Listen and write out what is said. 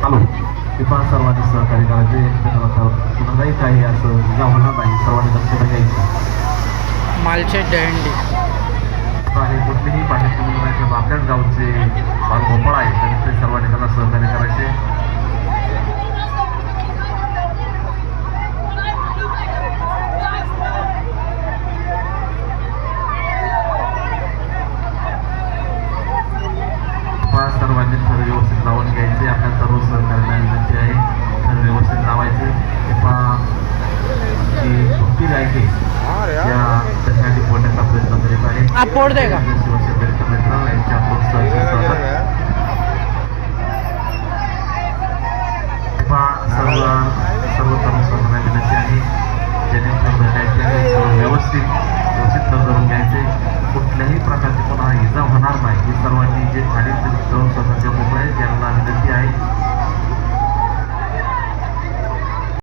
चालू कृपा सर्वांनी सहकार्य करायचे. कुणालाही काही असं इजा होणार नाही. सर्वांनी दक्षता घ्यायची. मालशेत दहंडी आहे कुठलीही पाणी पुरवण्याच्या आपल्याच गावचे बालगोपाळ आहे तर ते सर्वांनी त्यांना सहकार्य करायचे. सर्वांनी थर व्यवस्थित लावून घ्यायचे. आपल्या सर्व सहकार्याला विनंती आहे थर व्यवस्थित लावायचे. भक्ती गायके या त्यासाठी पोहण्याचा प्रयत्न करीत आहे. शिवसेनेचे मित्र यांच्या सर्व तरुण सर्वांना विनंती आहे जेणेकरून व्यवस्थित थर धरून घ्यायचे. कुठल्याही प्रकारची कोणाला इजा होणार नाही ही सर्वांनी जे खाली स्वतंत्र मोकळे आहेत त्यांना विनंती आहे